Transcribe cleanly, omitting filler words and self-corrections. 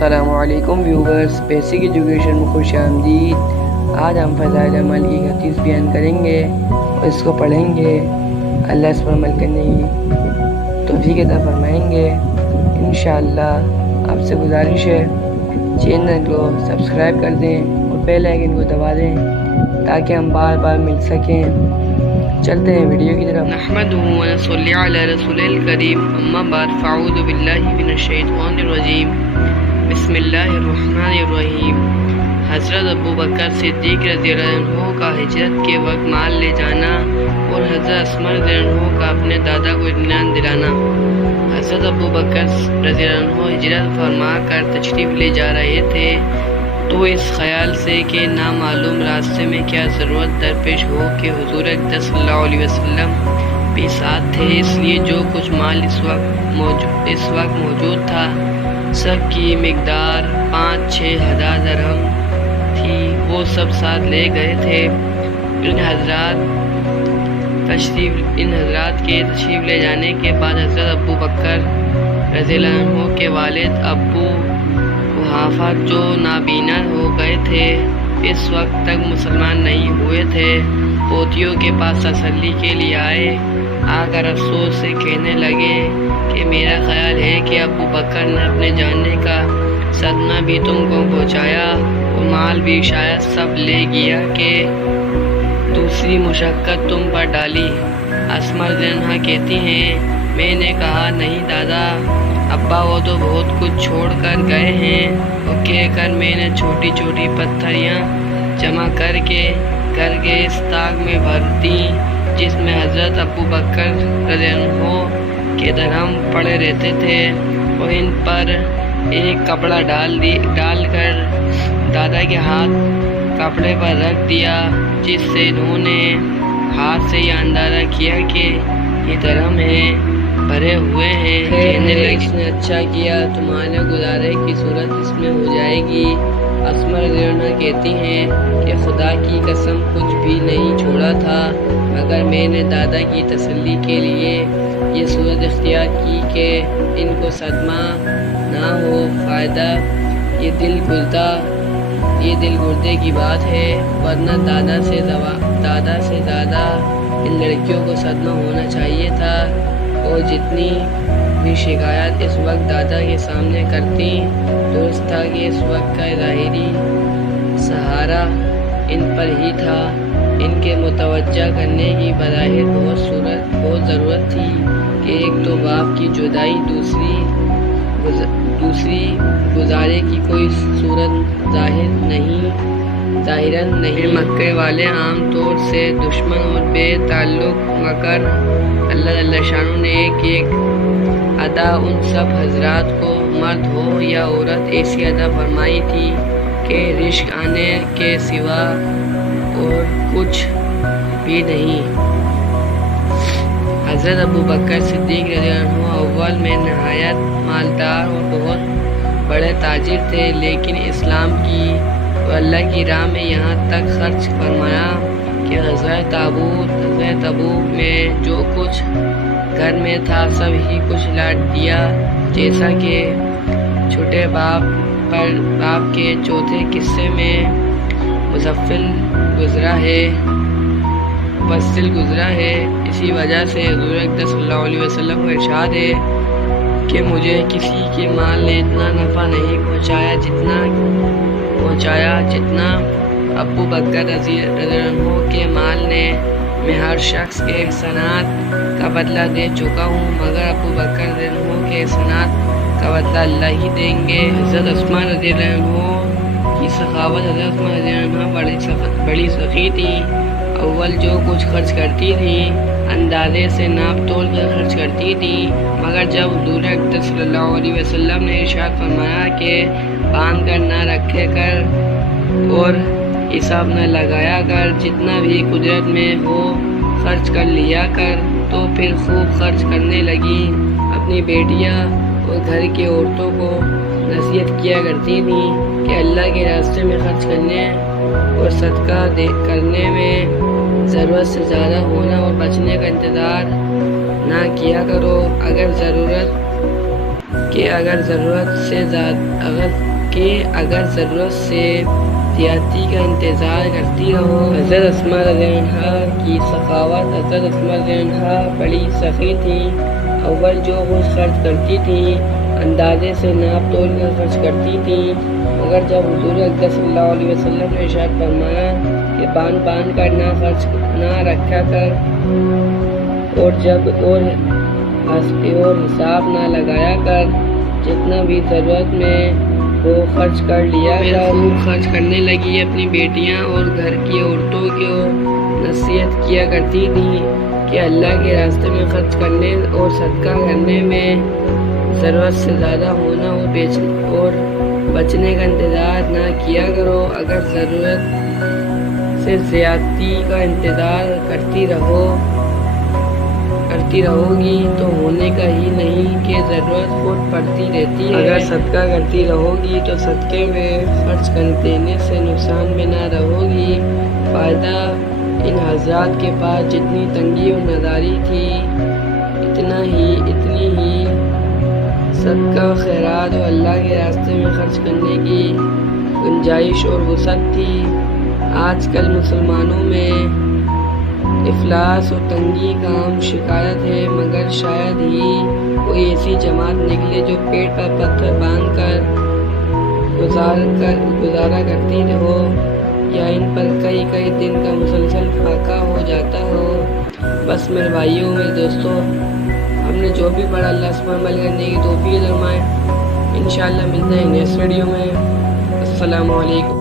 السلام علیکم viewers, basic education میں خوش آمدید۔ آج ہم فضائل عمل کی حدیث بیان کریں گے اور اس کو پڑھیں گے۔ اللہ اس پر عمل کرنے کی توفیق عطا فرمائیں گے انشاءاللہ۔ آپ سے گزارش ہے چینل کو سبسکرائب کر دیں اور بیل آئیکن کو دبا دیں تاکہ ہم بار بار مل سکیں۔ چلتے ہیں ویڈیو کی طرف۔ نحمدہ و نصلی علی رسول الکریم، اما بعد فاعوذ باللہ من الشیطان الرجیم، بسم اللہ الرحمن الرحیم۔ حضرت ابو بکر صدیق رضی اللہ عنہ کا ہجرت کے وقت مال لے جانا اور حضرت عثمان رضی اللہ عنہ کا اپنے دادا کو اطمینان دلانا۔ حضرت ابو بکر رضی اللہ عنہ ہجرت فرما کر تشریف لے جا رہے تھے تو اس خیال سے کہ نامعلوم راستے میں کیا ضرورت درپیش ہو کہ حضور اقدس صلی اللہ علیہ وسلم بھی ساتھ تھے، اس لیے جو کچھ مال اس وقت موجود تھا سب کی مقدار 5-6 ہزار درہم تھی، وہ سب ساتھ لے گئے تھے۔ ان حضرات کے تشریف لے جانے کے بعد حضرت ابو بکر رضی اللہ عنہ کے والد ابو قحافہ جو نابینا ہو گئے تھے، اس وقت تک مسلمان نہیں ہوئے تھے، پوتیوں کے پاس تسلی کے لیے آ کر افسوس سے کہنے لگے کہ میرا خیال ہے کہ ابو بکر نے اپنے جاننے کا صدمہ بھی تم کو پہنچایا اور مال بھی شاید سب لے گیا کہ دوسری مشقت تم پر ڈالی۔ اسماء رضی اللہ عنہا کہتی ہیں، میں نے کہا نہیں دادا، ابا وہ تو بہت کچھ چھوڑ کر گئے ہیں، اور کہہ کر میں نے چھوٹی چھوٹی پتھریاں جمع کر کے اس طاق میں بھر دیں جس میں حضرت ابو بکر رضی اللہ عنہ کے درہم پڑے رہتے تھے، اور ان پر ایک کپڑا ڈال کر دادا کے ہاتھ کپڑے پر رکھ دیا، جس سے انہوں نے ہاتھ سے یہ اندازہ کیا کہ یہ درہم ہیں، بھرے ہوئے ہیں۔ کہنے لگے اس نے اچھا کیا، تمہارے گزارے کی صورت اس میں ہو جائے گی۔ اسماء رضی اللہ عنہا کہتی ہیں کہ خدا کی قسم کچھ بھی نہیں چھوڑا تھا، مگر میں نے دادا کی تسلی کے لیے یہ صورت اختیار کی کہ ان کو صدمہ نہ ہو، فائدہ یہ دل گردے کی بات ہے، ورنہ دادا سے زیادہ ان لڑکیوں کو صدمہ ہونا چاہیے تھا، اور جتنی بھی شکایت اس وقت دادا کے سامنے کرتی، درست تھا کہ اس وقت کا ظاہری سہارا ان پر ہی تھا۔ ان کے متوجہ کرنے کی بظاہر بہت ضرورت تھی کہ ایک تو باپ کی جدائی، دوسری گزارے کی کوئی صورت ظاہراً نہیں۔ مکے والے عام طور سے دشمن اور بے تعلق، مگر اللہ جل شانہ نے ایک ادا ان سب حضرات کو، مرد ہو یا عورت، ایسی ادا فرمائی تھی کہ رشک آنے کے سوا اور کچھ بھی نہیں۔ حضرت ابو بکر صدیق رضی اللہ عنہ اول میں نہایت مالدار اور بہت بڑے تاجر تھے، لیکن اسلام کی اور اللہ کی راہ میں یہاں تک خرچ فرمایا کہ غزوہ تبوک میں جو کچھ گھر میں تھا سب ہی کچھ لاٹ دیا، جیسا کہ چھوٹے باپ کے چوتھے قصے میں مفصل گزرا ہے۔ اسی وجہ سے حضور اقدس صلی اللہ علیہ وسلم کا ارشاد ہے کہ مجھے کسی کے مال نے اتنا نفع نہیں پہنچایا جتنا ابو بکر رضی اللہ عنہ کے مال نے۔ میں ہر شخص کے احسانات کا بدلہ دے چکا ہوں، مگر ابو بکر رضی اللہ عنہ کے احسانات کا بدلہ اللہ ہی دیں گے۔ حضرت اسماء رضی اللہ عنہ کی سخاوت۔ حضرت اسماء رضی اللہ عنہ بڑی سخی تھی، اول جو کچھ خرچ کرتی تھی اندازے سے ناپ تول کر خرچ کرتی تھی، مگر جب حضور اقدس صلی اللہ علیہ وسلم نے ارشاد فرمایا کہ باندھ کر نہ رکھے کر اور حساب نہ لگایا کر، جتنا بھی قدرت میں ہو خرچ کر لیا کر، تو پھر خوب خرچ کرنے لگی۔ اپنی بیٹیاں اور گھر کی عورتوں کو نصیحت کیا کرتی تھیں کہ اللہ کے راستے میں خرچ کرنے اور صدقہ کرنے میں ضرورت سے زیادہ ہونا اور بچنے کا انتظار نہ کیا کرو۔ اگر ضرورت کہ اگر ضرورت سے زیادتی کا انتظار کرتی رہو۔ حضرت اسماء رضی اللہ عنہا کی سخاوت۔ حضرت اسماء رضی اللہ عنہا بڑی سخی تھیں۔ اول جو کچھ خرچ کرتی تھیں اندازے سے ناپ تول کر خرچ کرتی تھیں، مگر جب حضور اقدس صلی اللہ علیہ وسلم نے ارشاد فرمایا کہ باندھ کر نہ خرچ نہ رکھا کر اور حساب نہ لگایا کر، جتنا بھی ضرورت میں وہ خرچ کر لیا کر۔ خوب خرچ کرنے لگی۔ اپنی بیٹیاں اور گھر کی عورتوں کو نصیحت کیا کرتی تھیں کہ اللہ کے راستے میں خرچ کرنے اور صدقہ کرنے میں ضرورت سے زیادہ ہونا اور بچنے کا انتظار نہ کیا کرو۔ اگر ضرورت سے زیادتی کا انتظار کرتی رہو گی تو ہونے کا ہی نہیں کہ ضرورت خود پڑتی رہتی ہے۔ اگر صدقہ کرتی رہو گی تو صدقے میں خرچ کر دینے سے نقصان میں نہ رہو گی۔ فائدہ ان حضرات کے پاس جتنی تنگی اور ناداری تھی اتنی ہی صدقہ و خیرات اور اللہ کے راستے میں خرچ کرنے کی گنجائش اور وسعت تھی۔ آج کل مسلمانوں میں افلاس اور تنگی کا عام شکایت ہے، مگر شاید ہی کوئی ایسی جماعت نکلے جو پیٹ پر پتھر باندھ کر گزارا کرتی ہو یا ان پر کئی دن کا مسلسل فاقہ ہو جاتا ہو۔ بس میرے بھائیوں، میرے دوستوں، ہم نے جو بھی پڑھا اللہ اس پر عمل کرنے کی توفیق فرمائے۔ انشاءاللہ ملتے ہیں نیکسٹ ویڈیو میں۔ السلام علیکم۔